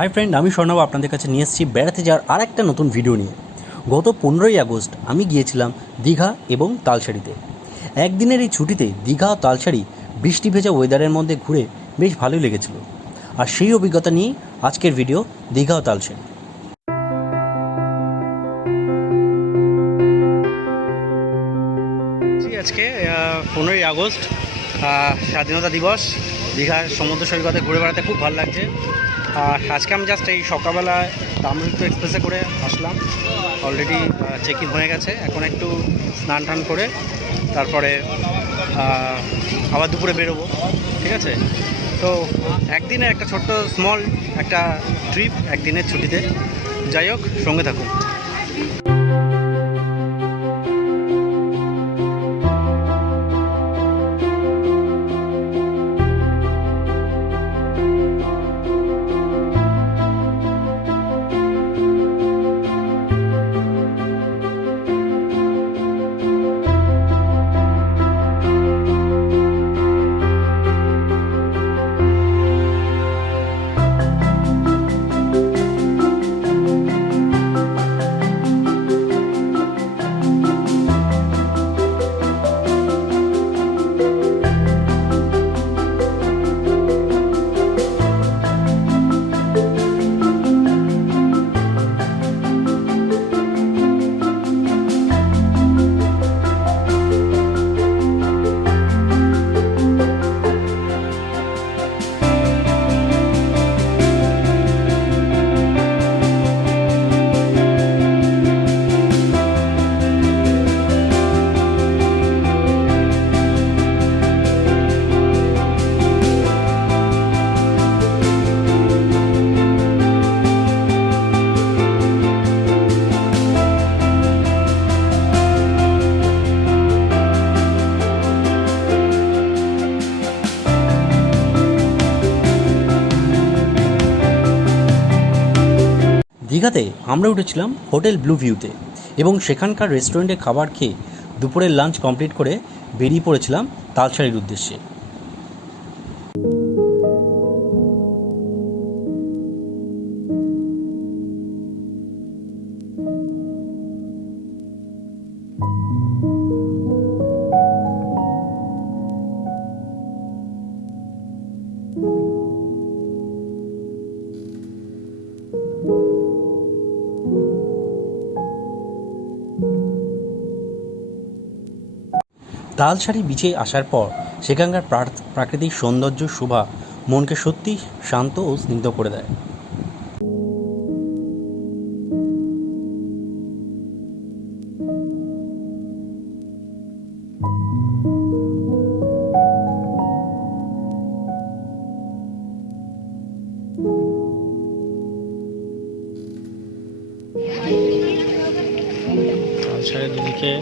Hi friend, আমি স্বর্ণব আপনাদের কাছে নিয়ে এসেছি বেড়াতে যাওয়ার আর একটা নতুন ভিডিও নিয়ে। গত 15ই আগস্ট আমি গিয়েছিলাম দীঘা এবং তালসারিতে। একদিনের এই ছুটিতে দীঘা ও তালসারি বৃষ্টি ভেজা ওয়েদারের মধ্যে ঘুরে বেশ ভালোই লেগেছিল। আর সেই অভিজ্ঞতা নিয়েই আজকের ভিডিও দীঘা ও তালসারি। আজকে 15ই আগস্ট, স্বাধীনতা দিবস। দীঘার সমুদ্র সৈকতে ঘুরে বেড়াতে খুব ভালো লাগছে। আর আজকে আমি জাস্ট এই সকালবেলায় তামিলনাড়ু এক্সপ্রেসে করে আসলাম। অলরেডি চেক ইন হয়ে গেছে। এখন একটু স্নান টান করে তারপরে আবার দুপুরে বেরোবো। ঠিক আছে, তো একদিনের একটা ছোট্ট স্মল একটা ট্রিপ, একদিনের ছুটিতে। যাই হোক, সঙ্গে থাকুন। দীঘাতে আমরা উঠেছিলাম হোটেল ব্লু ভিউতে এবং সেখানকার রেস্টুরেন্টে খাবার খেয়ে দুপুরের লাঞ্চ কমপ্লিট করে বেরিয়ে পড়েছিলাম তালসারির উদ্দেশ্যে। তালসারি বিচে আসার পর সেখানকার প্রাকৃতিক সৌন্দর্য শোভা মনকে সত্যি শান্ত ও স্নিগ্ধ করে দেয়। তালসারির দুদিকে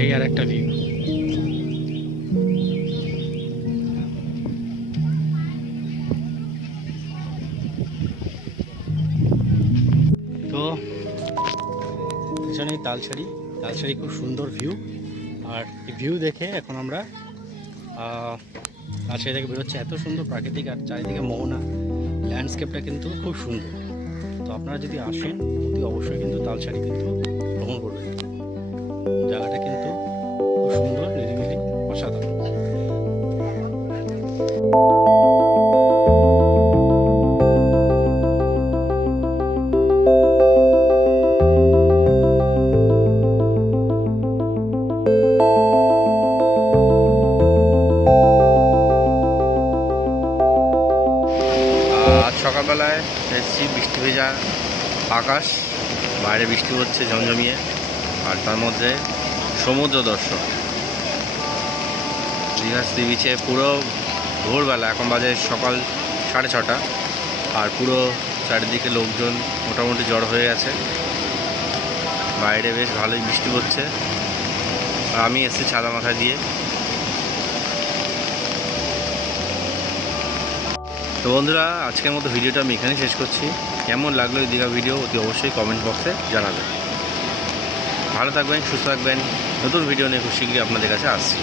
এই আর একটা ভিউ। তো পেছনে তালসারি খুব সুন্দর ভিউ। আর এই ভিউ দেখে এখন আমরা তালসারি থেকে বেরোচ্ছে। এত সুন্দর প্রাকৃতিক আর চারিদিকে মোহনা ল্যান্ডস্কেপটা কিন্তু খুব সুন্দর। তো আপনারা যদি আসেন অতি অবশ্যই কিন্তু তালসারি কিন্তু ভ্রমণ করবেন। জায়গাটা কিন্তু খুব সুন্দর, নিরিবিলি, অসাধারণ। আজ সকালবেলায় এসেছি, বৃষ্টি ভেজা আকাশ, বাইরে বৃষ্টি হচ্ছে ঝমঝমিয়ে, আর তার মধ্যে সমুদ্র দর্শন। দীঘা সি বিচে পুরো ভোরবেলা, এখন বাজে সকাল 6:30, আর পুরো চারিদিকে লোকজন মোটামুটি জড়ো হয়ে গেছে। বাইরে বেশ ভালোই বৃষ্টি হচ্ছে, আর আমি এসেছি ছাতা মাথায় দিয়ে। তো বন্ধুরা, আজকের মতো ভিডিওটা আমি এখানেই শেষ করছি। কেমন লাগলো এই দীঘা ভিডিও অতি অবশ্যই কমেন্ট বক্সে জানাবেন। ভালো থাকবেন, সুস্থ থাকবেন। নতুন ভিডিও নিয়ে খুব শীঘ্রই আপনাদের কাছে আসছি।